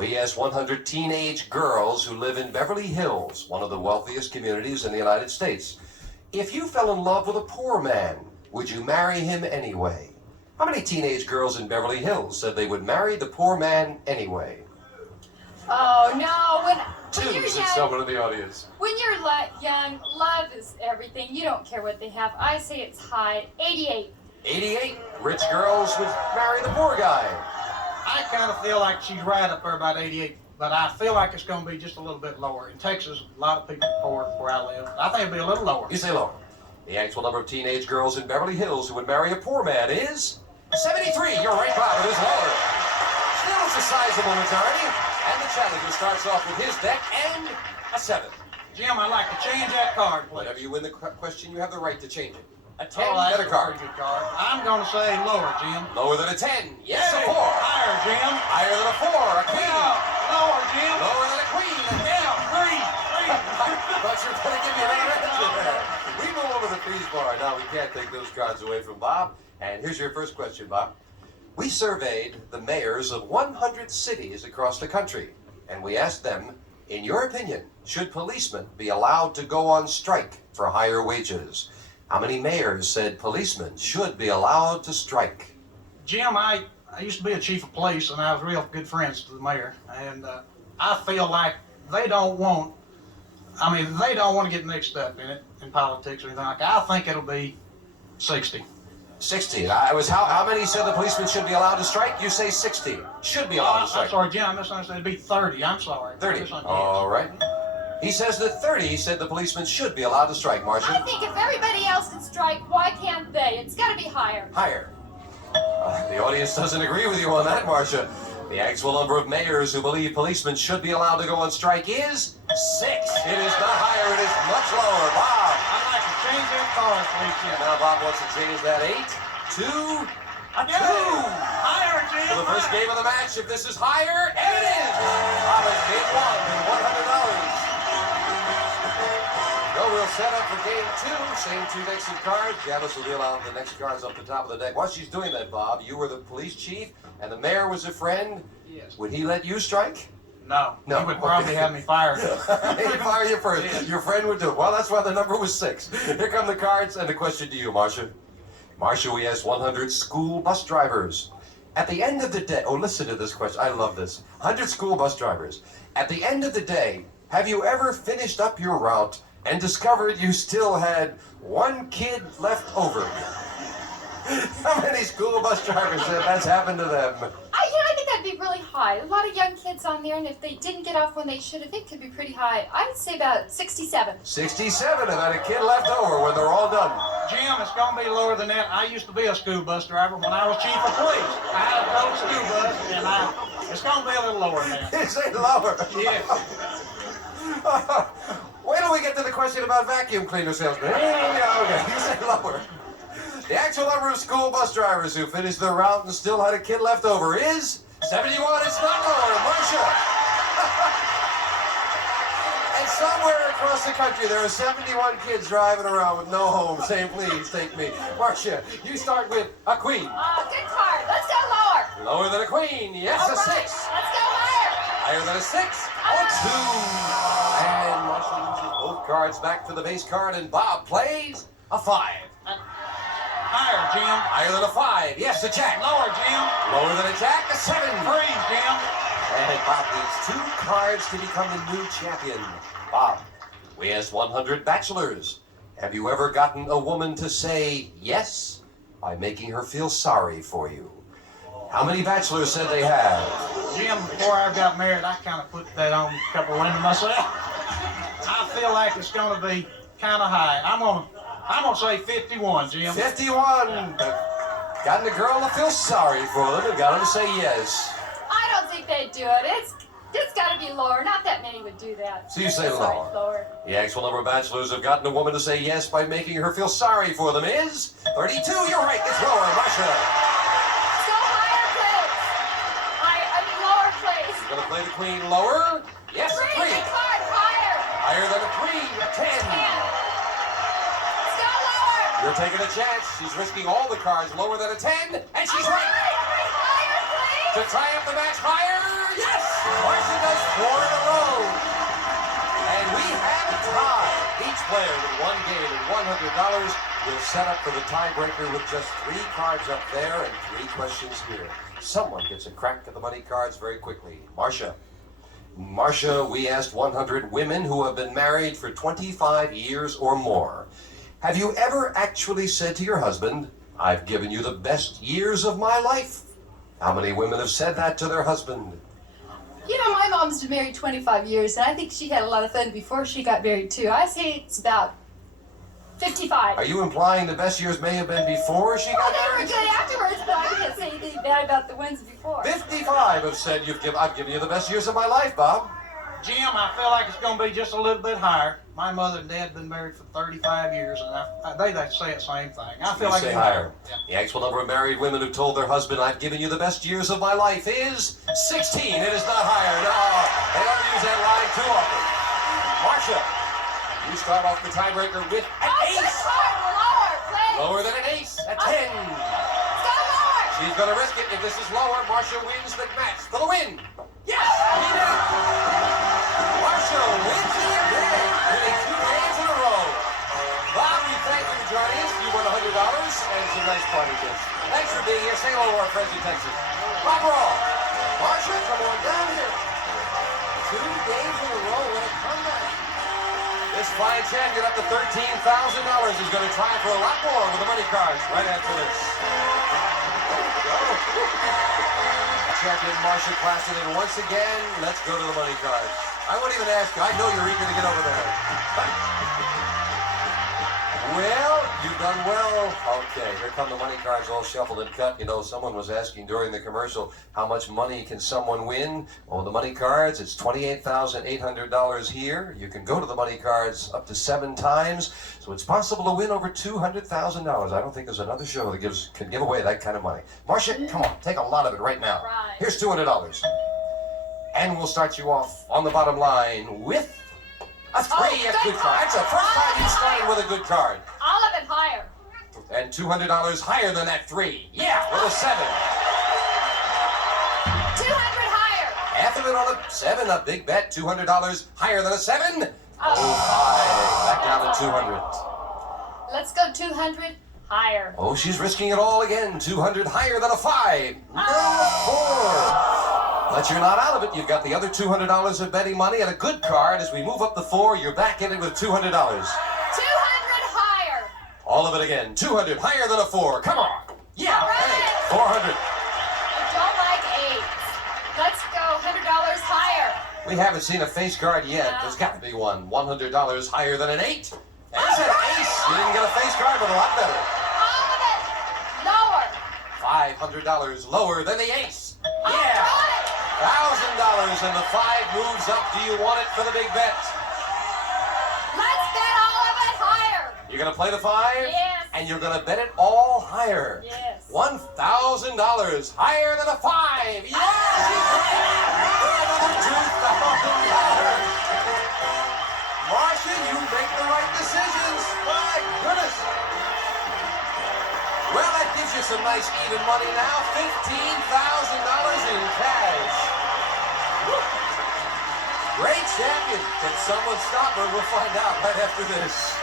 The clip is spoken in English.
We asked 100 teenage girls who live in Beverly Hills, one of the wealthiest communities in the United States. If you fell in love with a poor man, would you marry him anyway? How many teenage girls in Beverly Hills said they would marry the poor man anyway? Oh, no. When you're Choose young, someone in the audience. when you're young, love is everything. You don't care what they have. I say it's high. 88. 88 rich girls would marry the poor guy. I kind of feel like she's right up there about 88, but I feel like it's going to be just a little bit lower. In Texas, a lot of people are poor where I live. I think it'll be a little lower. You say lower. The actual number of teenage girls in Beverly Hills who would marry a poor man is 73. You're right, Bob. It is lower. Still, it's a sizable majority. And the challenger starts off with his deck and a 7. Jim, I'd like to change that card, please. Whenever you win the question, you have the right to change it. A 10, that's better a card. pretty good card. I'm going to say lower, Jim. Lower than a 10. Yes, Hey, a 4. higher, Jim. Higher than a 4. A queen. Yeah, lower, Jim. Lower than a queen. Yeah, 3. Thought you were going to give me another answer there. We move over the freeze bar. Now, we can't take those cards away from Bob. And here's your first question, Bob. We surveyed the mayors of 100 cities across the country. And we asked them, in your opinion, should policemen be allowed to go on strike for higher wages? How many mayors said policemen should be allowed to strike? Jim, I used to be a chief of police, and I was real good friends to the mayor. And I feel like they don't want to get mixed up in it, in politics or anything like that. I think it'll be 60. 60. How many said the policemen should be allowed to strike? You say 60. Should be allowed to strike. I'm sorry, Jim, I misunderstood. It'd be 30. I'm sorry. 30. All right. He says that 30 said the policemen should be allowed to strike, Marcia. I think if everybody else can strike, why can't they? It's got to be higher. Higher. The audience doesn't agree with you on that, Marcia. The actual number of mayors who believe policemen should be allowed to go on strike is 6. It is not higher, it is much lower. Bob. I'd like to change that card, please, Jim. And now Bob wants to change that 8 to a 2. Higher, Jim. For the first game of the match, if this is higher, and it is. Bob has game 1 and $100. No real setup for game 2. Same 2 decks of cards. Janice will deal out the next cards up the top of the deck. While she's doing that, Bob, you were the police chief, and the mayor was a friend. Yes. Would he let you strike? No. No. He would probably have me fired. He'd fire you first. Yes. Your friend would do it. Well, that's why the number was 6. Here come the cards, and the question to you, Marcia. Marcia, we asked 100 school bus drivers. At the end of the day, oh, listen to this question. I love this. 100 school bus drivers. At the end of the day, have you ever finished up your route and discovered you still had 1 kid left over? How many school bus drivers said that's happened to them? I think that'd be really high. A lot of young kids on there, and if they didn't get off when they should have, it could be pretty high. I would say about 67. 67, and then a kid left over when they're all done. Jim, it's going to be lower than that. I used to be a school bus driver when I was chief of police. I had a old school bus, and it's going to be a little lower than that. You say lower. Yes. Wait till we get to the question about vacuum cleaner salesmen. Okay, you say lower. The actual number of school bus drivers who finished their route and still had a kid left over is 71. It's not lower. Marcia. And somewhere across the country, there are 71 kids driving around with no home saying, please take me. Marcia, you start with a queen. Good card. Let's go lower. Lower than a queen. Yes, All a right. 6. Let's go higher. Higher than a 6. A 2. And Marcia uses both cards back to the base card, and Bob plays a 5. Higher, Jim. Higher than a 5. Yes, a jack. Lower, Jim. Lower than a jack, a 7. Freeze, Jim. And Bob needs 2 cards to become the new champion. Bob, we asked 100 bachelors. Have you ever gotten a woman to say yes by making her feel sorry for you? How many bachelors said they have? Jim, before I got married, I kind of put that on a couple of women myself. I feel like it's going to be kind of high. I'm gonna say 51, Jim. 51. Gotten a girl to feel sorry for them and got them to say yes. I don't think they'd do it. It's got to be lower. Not that many would do that. So you say Sorry, lower. lower. The actual number of bachelors who've gotten a woman to say yes by making her feel sorry for them is 32. You're right. It's lower, Marcia. Go higher, please. I mean lower, please. You're going to play the queen lower? Yes, a 3. Good card. Higher. Higher than a 3, a 10. 10. Let's go lower. You're taking a chance. She's risking all the cards lower than a 10, and she's All right. right. Higher, please. To tie up the match higher, yes! player with one game and $100 will set up for the tiebreaker with just 3 cards up there and 3 questions here. Someone gets a crack at the money cards very quickly. Marcia. Marcia, we asked 100 women who have been married for 25 years or more. Have you ever actually said to your husband, "I've given you the best years of my life"? How many women have said that to their husband? You know, my mom's been married 25 years, and I think she had a lot of fun before she got married, too. I say it's about 55. Are you implying the best years may have been before she got They were married? good afterwards, but I can't say anything bad about the ones before. 55 have said I've given you the best years of my life, Bob. Jim, I feel like it's going to be just a little bit higher. My mother and dad have been married for 35 years, and they say the same thing. I feel You like say it's higher. Yeah. The actual number of married women who told their husband, "I've given you the best years of my life," is 16. It is not higher. No, they don't use that line too often. Marcia, you start off the tiebreaker with an ace. Lower, please. Lower than an ace at 10. Go lower. She's going to risk it. If this is lower, Marcia wins the match for the win. Yes, he did. Marcia wins the game, winning 2 games in a row. Bob, we thank you for joining us. You won $100 and some nice party gifts. Thanks for being here. Say hello to our friends in Texas. Bob Raw. Marcia, come on down here. 2 games in a row. What a comeback. This fine champion up to $13,000 is going to try for a lot more with the money cards right after this. There we go. Champion Marcia Classen, and once again, let's go to the money cards. I won't even ask you. I know you're eager to get over there. Well, you've done well. Okay, here come the money cards all shuffled and cut. You know, someone was asking during the commercial, how much money can someone win? Well, the money cards, it's $28,800 here. You can go to the money cards up to 7 times, so it's possible to win over $200,000. I don't think there's another show that can give away that kind of money. Marcia, come on, take a lot of it right now. Right. Here's $200. And we'll start you off on the bottom line with a 3, a good card. That's the first time you started with a good card. All of it higher. And $200 higher than that 3. Yeah, with a 7. 200 higher. Half of it on a 7, a big bet. $200 higher than a 7. Oh. 5. Back down to 200. Let's go 200 higher. Oh, she's risking it all again. 200 higher than a 5. No, a 4. But you're not out of it. You've got the other $200 of betting money and a good card. As we move up the 4, you're back in it with $200. 200 higher. All of it again. 200 higher than a 4. Come on. Yeah. All right. Hey, 400. I don't like 8. Let's go $100 higher. We haven't seen a face card yet. There's got to be one. $100 higher than an 8. There's an ace. You didn't get a face card, but a lot better. All of it lower. $500 lower than the ace. All Yeah. right. $1,000 and the 5 moves up. Do you want it for the big bet? Let's bet all of it higher. You're going to play the 5? Yes. And you're going to bet it all higher. Yes. $1,000 higher than a 5. Yes! Another $2,000. Marcia, you make the right decisions. My goodness. Well, that gives you some nice even money now. $15,000 in cash. Woo. Great champion. Can someone stop her? We'll find out right after this.